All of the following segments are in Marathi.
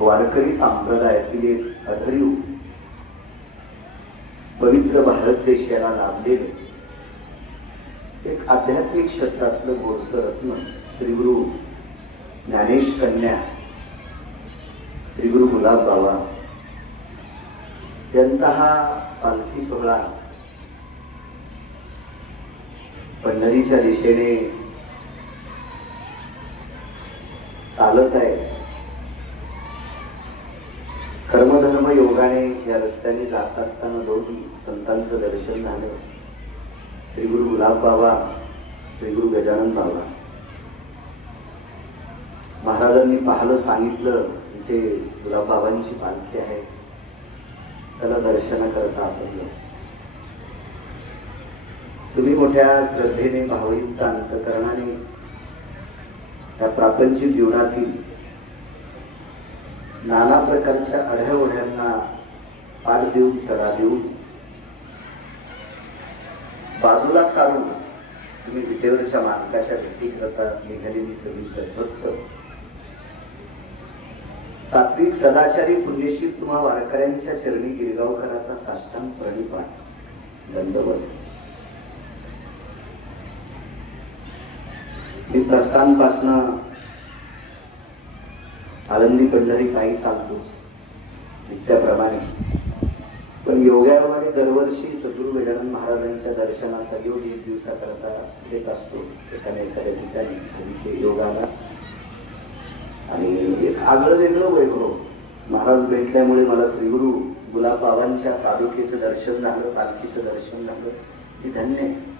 वारकरी संप्रदायातील एक अधरीव पवित्र भारत देशाला लाभलेलं एक आध्यात्मिक क्षेत्रातलं गोडसं रत्न श्री गुरु ज्ञानेश कन्या श्री गुरु गुलाब बाबा यांचा हा पालखी सोहळा पंढरीच्या दिशेने चालत आहे. कर्मधर्म योगाने या रस्त्याने जात असताना दोन संतांचं दर्शन झालं. श्री गुरु गुलाब बाबा, श्री गुरु गजानन बाबा. महाराजांनी पाहिलं, सांगितलं इथे गुलाब बाबांची पालखी आहे, चला दर्शन करता आपण. तुम्ही मोठ्या श्रद्धेने भावयुक्त अंतकरणाने त्या प्रापंचिक जीवनातील नाना प्रकारच्या अढळवढ्यांना पाठ देऊन तडा देऊन बाजूला सारून तुम्ही विटेवरच्या मालकाच्या भेटी करता निघालेली सगळी सद्भक्त सात्विक सदाचारी पुण्यशील तुम्हा वारकऱ्यांच्या चरणी गिरगावकराचा साष्टांग प्रणिपात दंडवत. मी प्रस्थानपासनं आळंदी पंढरी काही चालतोच नित्याप्रमाणे, पण योगायोगाने दरवर्षी सद्गुरु गजानन महाराजांच्या दर्शनासाठी एक दिवसाकरता येत असतो एखाद्या ठिकाणी योगाला. आणि एक आगळं वेगळं वैभव महाराज भेटल्यामुळे मला श्री गुरु गुलाब बाबांच्या पादुकेचं दर्शन झालं, पालखीचं दर्शन झालं. ही धन्य आहे.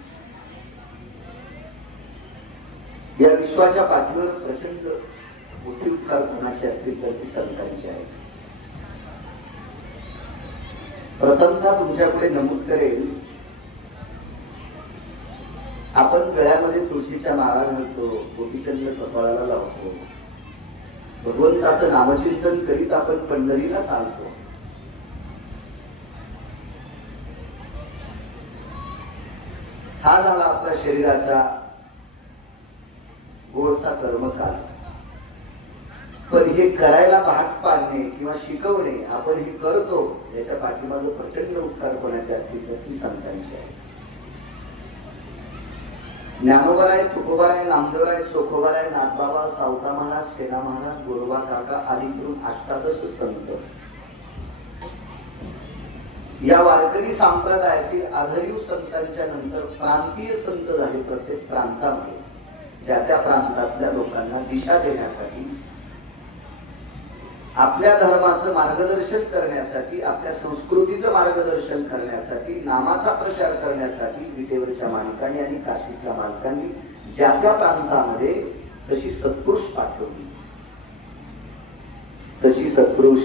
या विश्वाच्या पाठीवर प्रचंड मोठे उपकार कोणाचे असतील तर ती संतांची आहे. प्रथमतः तुमच्याकडे नमूद करेल, आपण गळ्यामध्ये तुळशीच्या माळा घालतो, गोपीचंद्र कपाळाला लावतो, भगवंताचं नामचिंतन करीत आपण पंढरीला चालतो. हा झाला आपल्या शरीराचा गोडसा कर्मकाल. पण हे करायला भाग पाडणे किंवा शिकवणे आपण हे करतो, याच्या पाठीमागे प्रचंड उपकार कोणाचे असतील तर ती संतांची आहे. ज्ञानोबाराय, तुकोबाराय, नामदेवराय, चोखोबाराय, नाथबाबा, सावता महाराज, सेना महाराज, गोरोबा काका आदी करून अष्टादश संत या वारकरी संप्रदायातील आधारीव संतांच्या नंतर प्रांतीय संत झाले. प्रत्येक प्रांतामध्ये ज्या त्या प्रांतातल्या लोकांना दिशा देण्यासाठी, आपल्या धर्माचं मार्गदर्शन करण्यासाठी, आपल्या संस्कृतीचं मार्गदर्शन करण्यासाठी, नामाचा प्रचार करण्यासाठी विटेवरच्या मालकांनी आणि काशीतल्या मालकांनी ज्या त्या प्रांतामध्ये तशी सत्पुरुष पाठवली. तशी सत्पुरुष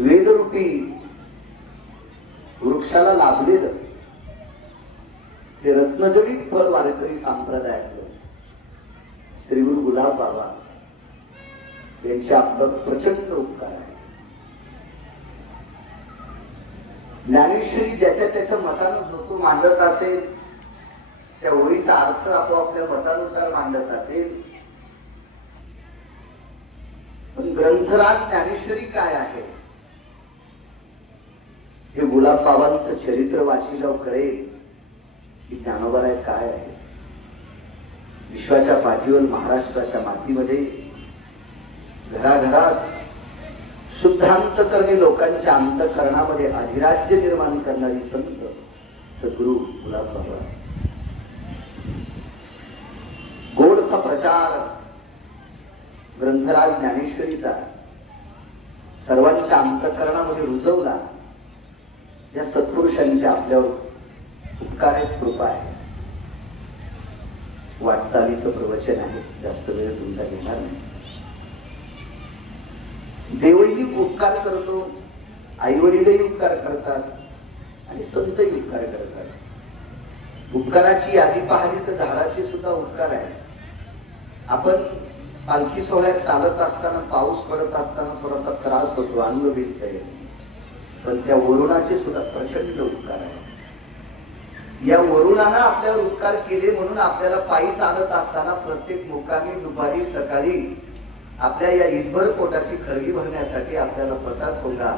वेदरूपी वृक्षाला लाभलेलं हे रत्नजडित फळ वारकरी संप्रदायातलं श्री गुरु गुलाब बाबा यांचे आपलं प्रचंड उपकार आहे. ज्ञानेश्वरी ज्याच्या त्याच्या मतानं जो तो मांडत असेल, त्या ओळीचा अर्थ आपोआपल्या मतानुसार मांडत असेल, पण ग्रंथराज ज्ञानेश्वरी काय आहे हे गुलाब बाबांचं चरित्र वाचीला कळेल की ज्ञानोबाराय काय आहे. विश्वाच्या पाठीवर महाराष्ट्राच्या मातीमध्ये घराघरात शुद्धांतकरणी लोकांच्या अंतकरणामध्ये अधिराज्य निर्माण करणारी संत सद्गुरु गुलाब बाबा. गोडसा प्रचार ग्रंथराज ज्ञानेश्वरीचा सर्वांच्या अंतकरणामध्ये रुजवला. या सत्पुरुषांची आपल्यावर उपकार आहे, कृपा आहे. वाटचालीचं प्रवचन आहे, जास्त वेळ तुमचा घेणार नाही. देवही उपकार करतो, आई वडीलही उपकार करतात आणि संतही उपकार करतात. उपकाराची यादी पाहिली तर झाडाची सुद्धा उपकार आहे. आपण पालखी सोहळ्यात चालत असताना पाऊस पडत असताना थोडासा त्रास होतो, अंग भिजतंय, पण त्या वरुणाचे सुद्धा प्रचंड उपकार आहे. या वरुणानं आपल्यावर उपकार केले म्हणून आपल्याला पायी चालत असताना प्रत्येक मुक्कामी दुपारी सकाळी आपल्या या ईदभर पोटाची खळगी भरण्यासाठी आपल्याला पसार पोंगा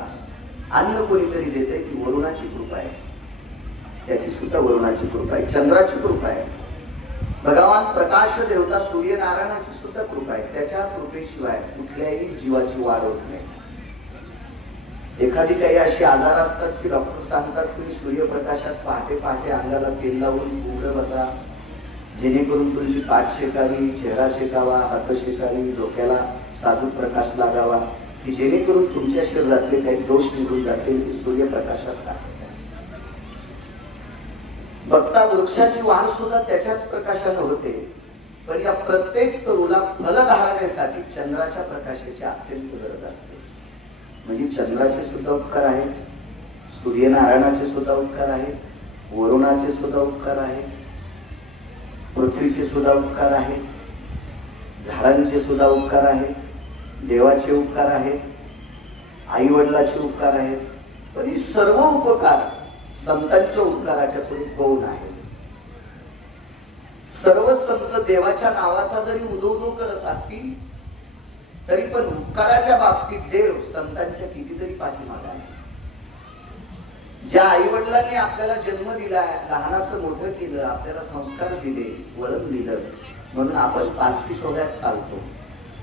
अन्न कोणीतरी देते, ती वरुणाची कृपा आहे. त्याची सुद्धा वरुणाची कृपा आहे, चंद्राची कृपा आहे, भगवान प्रकाश देवता सूर्यनारायणाची सुद्धा कृपा आहे. त्याच्या कृपेशिवाय कुठल्याही जीवाची वाढ होत नाही. एखादी काही अशी आजार असतात की डॉक्टर सांगतात तुम्ही सूर्यप्रकाशात पहाटे पहाटे अंगाला तेल लावून उघड बसा, जेणेकरून तुमची पाठ शेकावी, चेहरा शेकावा, हात शेकावी, डोक्याला साजूक प्रकाश लागावा, की जेणेकरून तुमच्या शरीरातले काही दोष निघून जातील. की सूर्यप्रकाशात टाकतात. बघता वृक्षाची वाढ सुद्धा त्याच्याच प्रकाशाने होते. पण या प्रत्येक तरुला फलधारणेसाठी चंद्राच्या प्रकाशाची अत्यंत गरज असते. म्हणजे चंद्राचे सुद्धा उपकार आहेत, सूर्यनारायणाचे सुद्धा उपकार आहेत, वरुणाचे सुद्धा उपकार आहेत, पृथ्वीचे सुद्धा उपकार आहेत, झाडांचे सुद्धा उपकार आहेत, देवाचे उपकार आहेत, आई वडिलाचे उपकार आहेत. पण ही सर्व उपकार संतांच्या उपकाराच्या पुढे गौण आहेत. सर्व संत देवाच्या नावाचा जरी उदो करत असतील तरी पण उपकाराच्या बाबतीत देव संतांच्या कितीतरी पाठीमागे आहे. ज्या आई वडिलांनी आपल्याला जन्म दिला, लहानाचं मोठं केलं, आपल्याला संस्कार दिले, वळण दिलं, म्हणून आपण पालखी सोहळ्यात चालतो,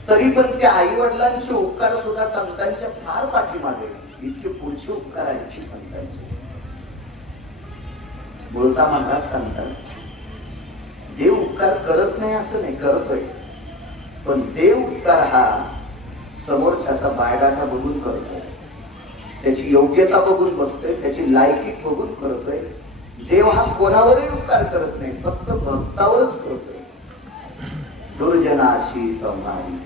तरी पण त्या आई वडिलांचे उपकार सुद्धा संतांच्या फार पाठीमागे. इतके पुढचे उपकार आहेत की संतांचे. बोलता महाराज सांगतात देव उपकार करत नाही असं नाही, करतोय. पण देव उपकार हा समोरच्याचा बायोडाटा बघून करतोय, त्याची योग्यता बघून बघतोय, त्याची लायकी बघून करतोय. देव हा कोणावरही उपकार करत नाही, फक्त भक्तावरच करतोय. दुर्जनाशी संहारी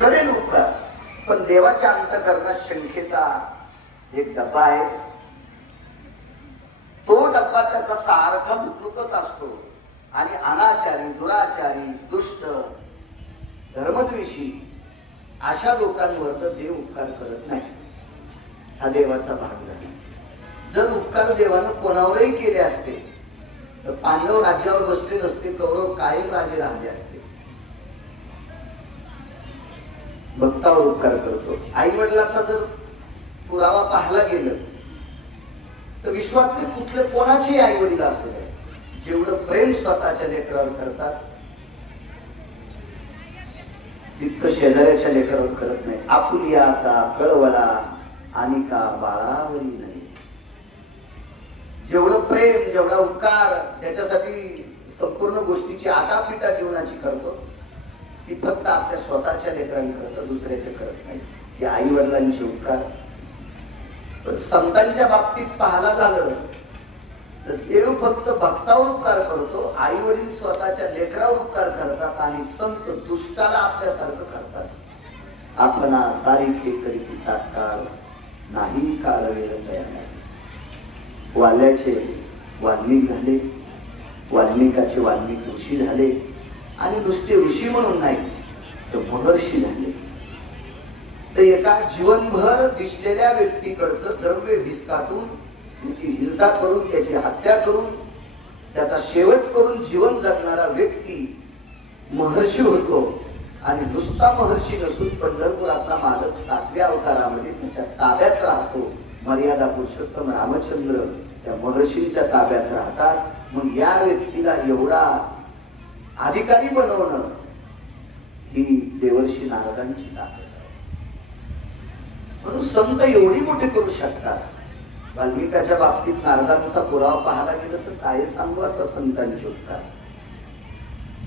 करेल उपकार. पण देवाच्या अंतःकरणात शंखेचा एक डब्बा आहे. तो डब्बा त्याचा सारखा मुतुकत असतो आणि अनाचारी, दुराचारी, दुष्ट, धर्मद्वेषी अशा लोकांवर तर देव उपकार करत नाही. हा देवाचा भाग झाला. जर उपकार देवानं कोणावरही केले असते तर पांडव राज्यावर बसले नसते, कौरव कायम राजे राहिले असते. भक्तावर उपकार करतो. आई वडिलाचा जर पुरावा पाहायला गेलं तर विश्वातले कुठले कोणाचे आई वडील असू दे, जेवढं प्रेम स्वतःच्या लेकरावर करतात तितकं शेजाऱ्याच्या लेकरावर करत नाही. आपुलियाचा कळवळा आणि का बाळावरी नाही. जेवढं प्रेम, जेवढा उपकार त्याच्यासाठी संपूर्ण गोष्टीची आटापिटा जीवनाची करतो, ती फक्त आपल्या स्वतःच्या लेकरांनी करतो, दुसऱ्याचे करत नाही. हे आई वडिलांचे उपकार. पण संतांच्या बाबतीत पाहायला झालं तर देव फक्त भक्तावर उपकार करतो, आई वडील स्वतःच्या लेकरावर उपकार करतात आणि संत दुष्टाला आपल्यासारखं करतात. आपण सारिखे करीती तात्काळ नाही काळ वेळ तयार. वाल्याचे वाल्मिक झाले, वाल्मिकाचे वाल्मिक ऋषी झाले आणि नुसते ऋषी म्हणून नाही तर महर्षी झाले. तर एका जीवनभर दिसलेल्या व्यक्तीकडचं द्रव्य हिसकाटून त्याची हिंसा करून, त्याची हत्या करून, त्याचा शेवट करून जीवन जगणारा व्यक्ती महर्षी होतो. आणि नुसता महर्षी नसून पंढरपुरातला मालक 7व्या अवतारामध्ये त्याच्या ताब्यात राहतो. मर्यादा पुरुषोत्तम रामचंद्र त्या महर्षींच्या ताब्यात राहतात. मग या व्यक्तीला एवढा अधिकारी बनवणं ही देवर्षी नारदांची ताकद आहे. म्हणून संत एवढी मोठी करू शकतात. वाल्मिकाच्या बाबतीत नारदांचा पुरावा पाहायला गेलं तर काय सांगू आता संतांचे उपकार.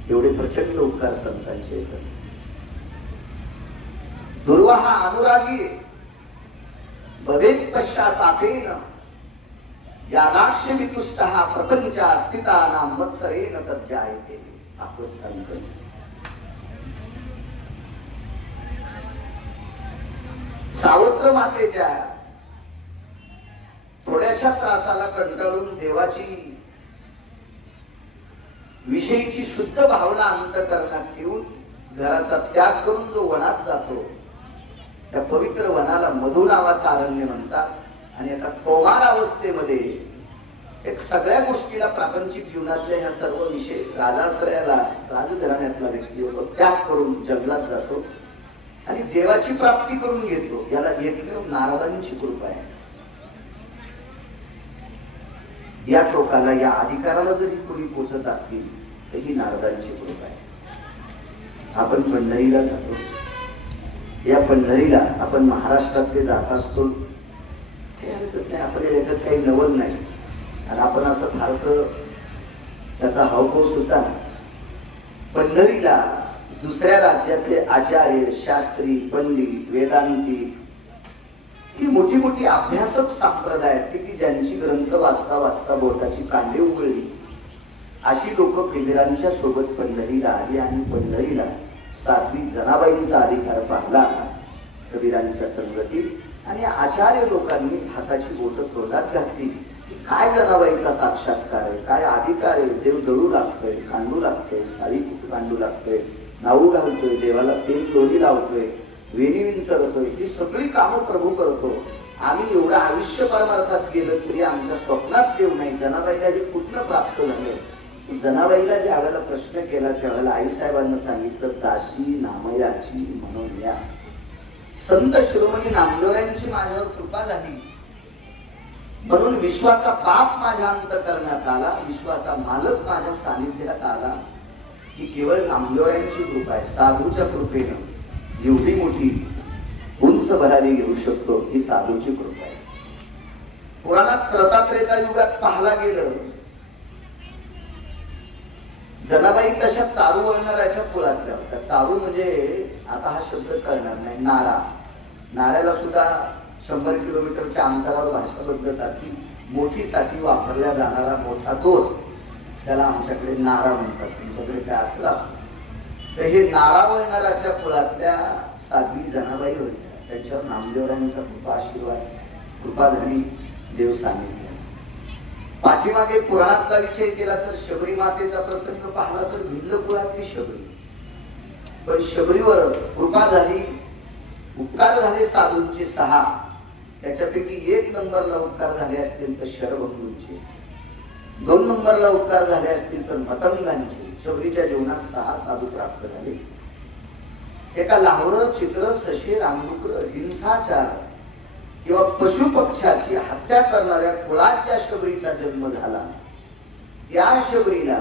एवढे प्रचंड उपकार संतांचे येतात. दुर्वा हा अनुरागी बदेत पश्चातापेन यादाक्ष वितुष्ट हा प्रपंच अस्तितानां मत्सरेण तज्जायते. आपण सांगतो सावत्र मातेच्या थोड्याशा त्रासाला कंटाळून देवाची विषयीची शुद्ध भावना अंतःकरणात ठेवून घराचा त्याग करून जो वनात जातो त्या पवित्र वनाला मधु नावाचं अरण्य म्हणतात. आणि एका कोमार अवस्थेमध्ये एक सगळ्या गोष्टीला प्रापंचिक जीवनातल्या ह्या सर्व विषय राजाश्रयाला राजघराण्यातला व्यक्ती होतो, त्याग करून जंगलात जातो आणि देवाची प्राप्ती करून घेतो. याला एकमेव नारदांची कृपा आहे. या टोकाला, या अधिकाराला जरी कोणी पोचत असतील तर ही नारदांची कृपा आहे. आपण पंढरीला जातो. या पंढरीला आपण महाराष्ट्रातले जात असतो, हे हरकत नाही, आपल्याला याच्यात काही नवल नाही आणि आपण असं फारसं त्याचा हावभाव सुद्धा. पंढरीला दुसऱ्या राज्यातले आचार्य, शास्त्री, पंडित, वेदांती, ही मोठी मोठी अभ्यासक संप्रदायातली की ज्यांची ग्रंथ वाचता वाचता बोटाची कांडे उघडली, अशी लोक कबीरांच्या सोबत पंढरीला आली आणि पंढरीला साध्वी जनाबाईंचा अधिकार पाहला कबीरांच्या संगतीत. आणि आचार्य लोकांनी हाताची बोट तोंडात घातली. काय जनाबाईचा साक्षात्कार आहे, काय अधिकार आहे, देव दळू लागतोय, कांडू लागतोय, साडी कांडू लागतोय, नाऊ घालतोय, देवाला तेल दोन्ही लावतोय, वेणी विंचरतोय, ही सगळी कामं प्रभू करतो. आम्ही एवढं आयुष्य परमार्थात गेलं तरी आमच्या स्वप्नात देव नाही. जनाबाईला हे कुठनं प्राप्त झालं? जनाबाईला ज्या वेळेला प्रश्न केला त्यावेळेला आईसाहेबांना सांगितलं, दाशी नामयाची म्हणून या. संत शिरोमणी नामदेवांची माझ्यावर कृपा झाली म्हणून विश्वाचा बाप माझ्या अंतःकरणात आला, विश्वाचा मालक माझ्या सानिध्यात आला. ही केवळ नामदेवांची कृपा आहे. साधूच्या कृपेनं एवढी मोठी उंच भरारी घेऊ शकतो, ही साधूची कृपा आहे. पुराणात त्रेता युगात पाहायला गेलं, जनाबाई तशा चारू वळणाऱ्याच्या कुळातल्या होत्या. चारू म्हणजे आता हा शब्द कळणार नाही, नाळा. नाळ्याला सुद्धा 100 किलोमीटरच्या अंतरावर भाषा बदलत असती. मोठीसाठी वापरला जाणारा मोठा दोर, त्याला आमच्याकडे नाळा म्हणतात, तुमच्याकडे काय असला. तर हे नाळा वळणाऱ्याच्या कुळातल्या साध्वी जनाबाई होत्या. त्यांच्यावर नामदेवरायांचा कृपा आशीर्वाद, कृपा झाली, देव सानिध्य. पाठीमागे पुराणातला विषय केला तर शबरी मातेचा प्रसंग पाहिला तर भिल्ल कुळातली शबरी. पण शबरीवर कृपा झाली, उपकार झाले साधूंचे 6. त्याच्यापैकी 1 नंबरला उपकार झाले असतील तर शरभंगूंचे, 2 नंबरला उपकार झाले असतील तर मतंगांचे. शबरीच्या जीवनात 6 साधू प्राप्त झाले. एका लाहोर, चित्र, सशे, रामडुकर, हिंसाचार किंवा पशु पक्षाची हत्या करणाऱ्या कुळात ज्या शबरीचा जन्म झाला, त्या शबरीला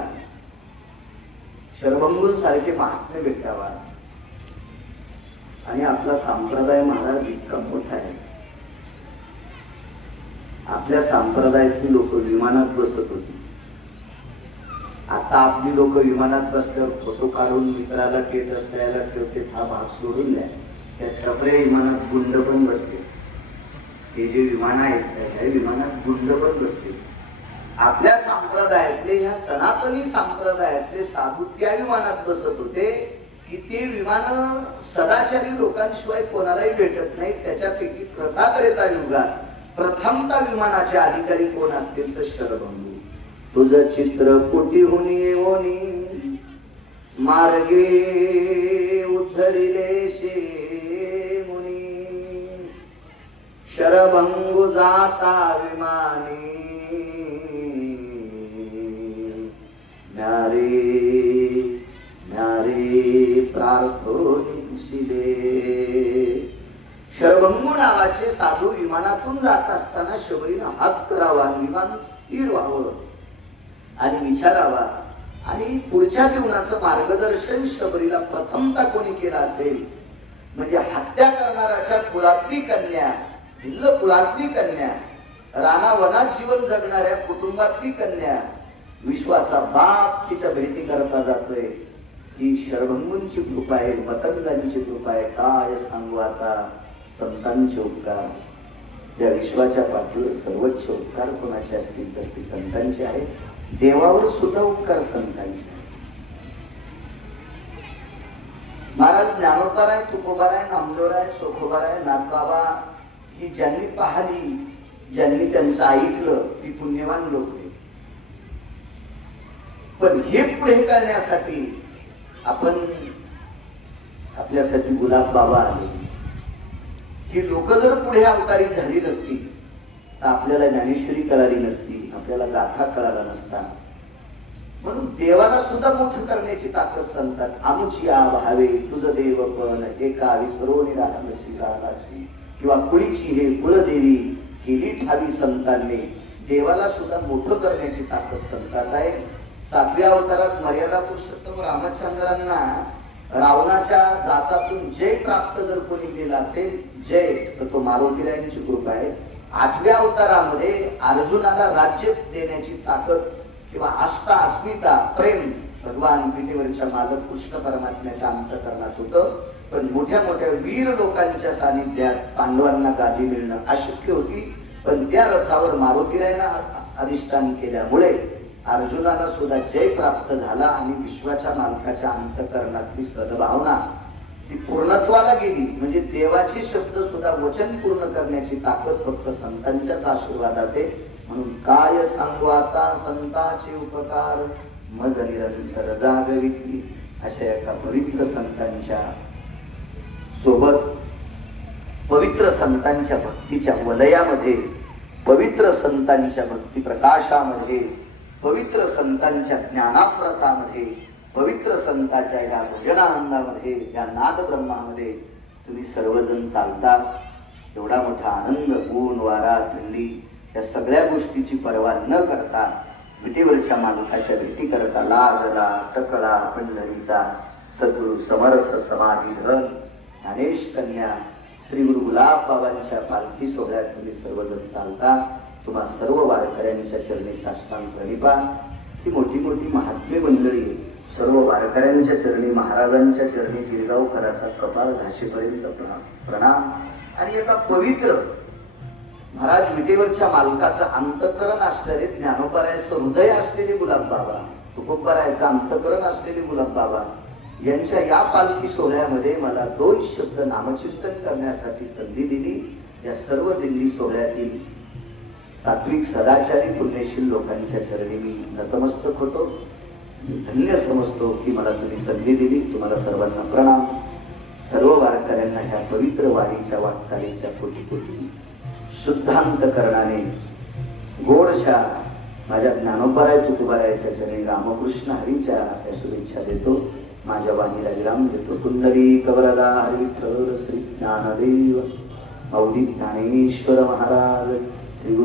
शरभंगूंसारखे महात्म्य भेटावा. आणि आपला संप्रदाय महाराज इतका मोठा आहे. आपल्या संप्रदायातली लोक विमानात बसत होती. आता आपली लोक विमानात बसल्यावर फोटो काढून मित्राला स्टेटस द्यायला ठेवते. हा भाग सोडून द्या. त्या टपऱ्या विमानात गुंड पण बसते. हे जे विमान आहेत त्या विमानात गुंड पण बसते. आपल्या संप्रदायातले, ह्या सनातनी संप्रदायातले साधू त्या विमानात बसत होते की ते विमान सदाचारी लोकांशिवाय कोणालाही भेटत नाही. त्याच्यापैकी त्रेता युगात प्रथमता विमानाचे अधिकारी कोण असतील तर शरभंगू. तुझं चित्र कोटीहुनी येवोनी मार्गे उद्धरिले शे मुनी. शरभंगू जाता विमानी म्यारे म्यारे प्रार्थोनिशिले. शरभंगू नावाचे साधू विमानातून जात असताना शबरीनं हात करावा, विमान स्थिर व्हावं आणि विचारावा. आणि पुढच्या जीवनाचं मार्गदर्शन शबरीला प्रथमता कोणी केलं असेल म्हणजे हत्या करणाऱ्याच्या कुळातली कन्या, भिल्ल कुळातली कन्या, रानावनात जीवन जगणाऱ्या कुटुंबातली कन्या, विश्वाचा बाप तिच्या भेटी करता जातोय. ही शरभंगूंची कृपा आहे, मतंगांची कृपा आहे. काय सांगू आता संतांचे उपकार. या विश्वाच्या पाठीवर सर्वोच्च उपकार कोणाचे असतील तर ते संतांचे आहेत. देवावर सुद्धा उपकार संतांचे आहेत. महाराज ज्ञानोबाराय, तुकोबाराय, नामदेवराय, चोखोबाराय, नाथबाबा ही ज्यांनी पाहिली, ज्यांनी त्यांचं ऐकलं ती पुण्यवान लोक. पण हे पुढे करण्यासाठी आपण आपल्यासाठी गुलाब बाबा आले. ही लोक जर पुढे अवतारी झाली नसती तर आपल्याला ज्ञानेश्वरी कळाली नसती, आपल्याला गाथा कळाला नसता. म्हणून देवाला सुद्धा मोठं करण्याची ताकद संतात. आमुची आ भावे तुझ देव पण एका विसरो निराशी राहाशी, किंवा कुळीची हे कुलदेवी केली ठावी संतांनी. देवाला सुद्धा मोठं करण्याची ताकद संतात आहे. 7व्या अवतारात मर्यादा पुरुषोत्तम रामचंद्रांना रावणाच्या जाचातून जय प्राप्त जर कोणी केला असेल, जय, तर तो मारुतीरायांची कृपा आहे. 8व्या अवतारामध्ये अर्जुनाला राज्य देण्याची ताकद किंवा आस्था, अस्मिता, प्रेम भगवान पिठेवरच्या मालक कृष्ण परमात्म्याच्या अंतःकरणात होतं. पण मोठ्या मोठ्या वीर लोकांच्या सानिध्यात पांडवांना गादी मिळणं अशक्य होती. पण त्या रथावर मारुतीरायांना अधिष्ठान केल्यामुळे अर्जुनाला सुद्धा जय प्राप्त झाला आणि विश्वाच्या मालकाच्या अंतःकरणातली सद्भावना ती पूर्णत्वाला गेली. म्हणजे देवाचे शब्द सुद्धा वचन पूर्ण करण्याची ताकद फक्त संतांच्याच आशीर्वादात आहे. म्हणून काय सांगू आता संतांचे उपकार, मज निरंतर जागविती. अशा एका पवित्र संतांच्या सोबत, पवित्र संतांच्या भक्तीच्या वलयामध्ये, पवित्र संतांच्या भक्ती प्रकाशामध्ये, पवित्र संतांच्या ज्ञानाप्रतामध्ये, पवित्र संतांच्या या भजनानंदामध्ये, या नाद ब्रह्मामध्ये तुम्ही सर्वजण चालता. एवढा मोठा आनंद, ऊन वारा थंडी या सगळ्या गोष्टीची पर्वा न करता विटेवरच्या मालकाच्या भेटी करता लागला टकळा पंढरीचा सद्गुरु समर्थ समाधीधन ज्ञानेश कन्या श्री गुरु गुलाब बाबांच्या पालखी सोहळ्यात तुम्ही सर्वजण चालता. तुम्हा सर्व वारकऱ्यांच्या चरणी साष्टांग प्रणिपात. ही मोठी मोठी महात्मे मंडळी सर्व वारकऱ्यांच्या चरणी, महाराजांच्या चरणी गिरगावकराचा कपाळ घाशेपर्यंत प्रणाम. आणि एका पवित्र महाराज विटेवरच्या मालकाचं अंतःकरण असलेले, ज्ञानोबारायांचं हृदय असलेले गुलाब बाबा, तुकोबारायांचं अंतःकरण असलेले गुलाब बाबा यांच्या या पालखी सोहळ्यामध्ये मला 2 शब्द नामचिंतन करण्यासाठी संधी दिली. या सर्व दिंडी सोहळ्यातील सात्विक सदाचारी पुण्यशील लोकांच्या चरणी मी नतमस्तक होतो. धन्य समजतो की मला तुम्ही संधी दिली. तुम्हाला सर्वांना प्रणाम. सर्व वारकऱ्यांना ह्या पवित्र वारीच्या वाटचालीच्या कोटी कोटी शुद्धांतकरणाने गोडशा माझ्या ज्ञानोबाराय तुकोबारायच्या चरणी रामकृष्ण हरीच्या या शुभेच्छा देतो. माझ्या वाणीला विराम देतो. कुंडली कवरदा हरी विठ्ठल श्री ज्ञानदेव माऊली ज्ञानेश्वर महाराज श्री गुरु